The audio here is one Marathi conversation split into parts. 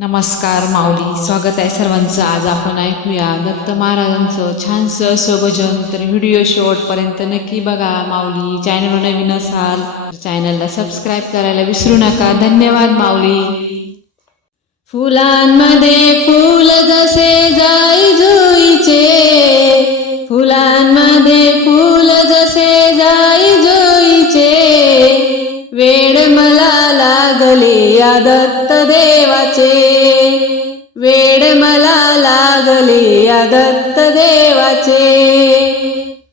नमस्कार माऊली स्वागत आहे सर्वांचं. आज आपण ऐकूया दत्त महाराजांचं छानसं असं भजन तर व्हिडिओ शेवटपर्यंत नक्की बघा माऊली चॅनल नवीन असाल चॅनलला सबस्क्राईब करायला विसरू नका. धन्यवाद माऊली. फुलांमध्ये फुल जसे जाई जोईचे फुलांमध्ये फुल जसे जाई जोईचे वेळ या दत्त देवाचे. वेड मला लागले या दत्त देवाचे.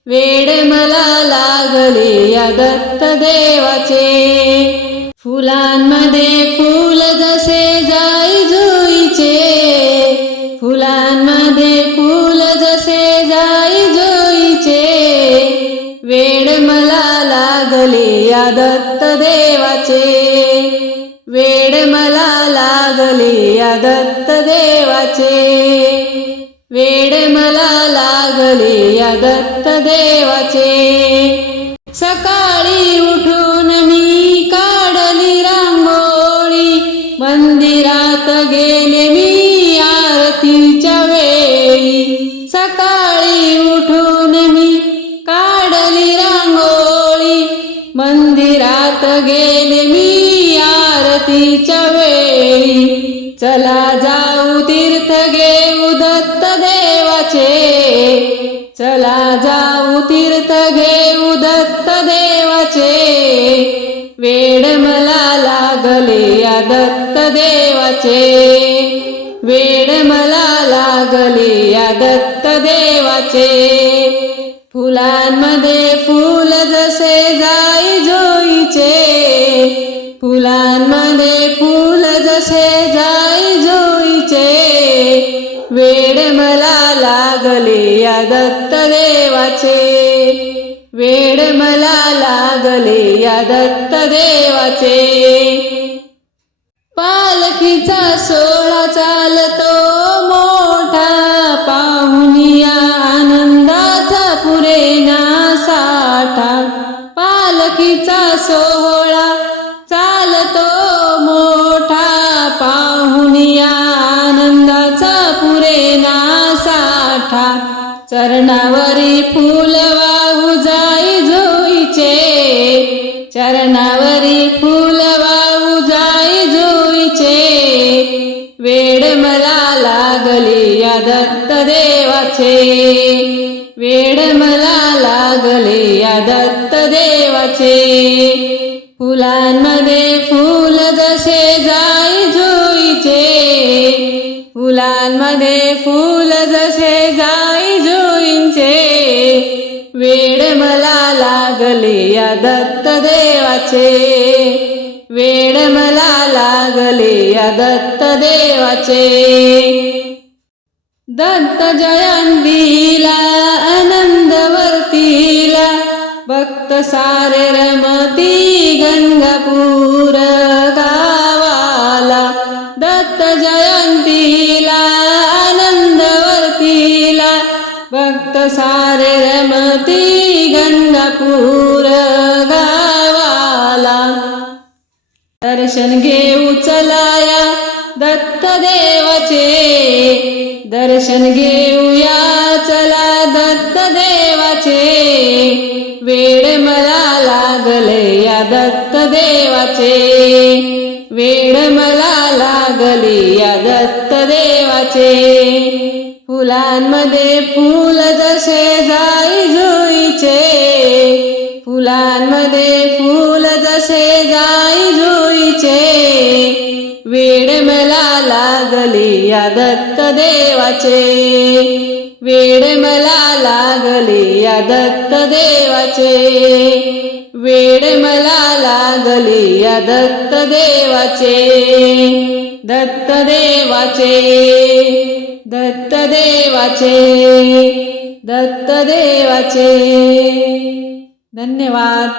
वेड मला लागले या दत्त देवाचे. फुलांमध्ये फुल जसे जाई जोईचे. फुलांमध्ये फुल जसे जाई जोईचे. वेड मला लागले या दत्त वेड मला लागले या दत्त देवाचे. वेड मला लागले या दत्त देवाचे. सकाळी उठून मी काढली रांगोळी. मंदिरात गेले मी आरतीच्या वेळी. सकाळी उठून मी काढली रांगोळी. मंदिरात गेले मी आरतीच्या वेळी चला जाऊ तीर्थ घेऊ दत्त देवाचे. चला जाऊ तीर्थ घेऊ दत्त देवाचे. वेड मला लागले या दत्त देवाचे. वेड मला लागले या दत्त देवाचे. फुलांमध्ये फुल जसे जाई जोईचे. फुलांमध्ये फुल जसे जाई जोईचे वेड मला लागले या दत्त देवाचे. वेड मला लागले या दत्त देवाचे. पालखीचा सोळा चालतो मोठा पाहुनिया आनंदाचा पुरेना साठा. पालखीचा सोहळा चरणावरी फूल वाहू जाई जोईचे. चरणावरी फूल वाहू जाई जोईचे. वेड मला लागली या दत्त देवाचे. वेड मला लागले या दत्त देवाचे. फुलांमध्ये फूल जसे जाई जोईचे. फुलांमध्ये फूल जसे जाई जोईंचे वेड मला लागले या दत्त देवाचे. वेड मला लागले या दत्त देवाचे. दत्त जयंतीला आनंदवर्तीला भक्त सारे रमती गंगापूर का सारे रमती गंगापूर गावाला. दर्शन घेऊ चलाया दत्त देवाचे. दर्शन घेऊया चला दत्त देवाचे. वेड मला लागले या दत्त देवाचे. वेड मला लागले या दत्त देवाचे. फुलांमध्ये फूल जसे जाई जुईचे फुलांमध्ये फूल जसे जाई जुईचे. वेड मला लागली या दत्त देवाचे वेड मला लागले या दत्त देवाचे. वेड मला लागली या दत्त देवाचे दत्तदेवाचे देवाचे दत्तदेवाचे देवाचे देवाचे. धन्यवाद.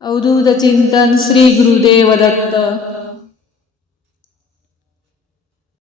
अवधूत चिंतन श्री गुरुदेव दत्त.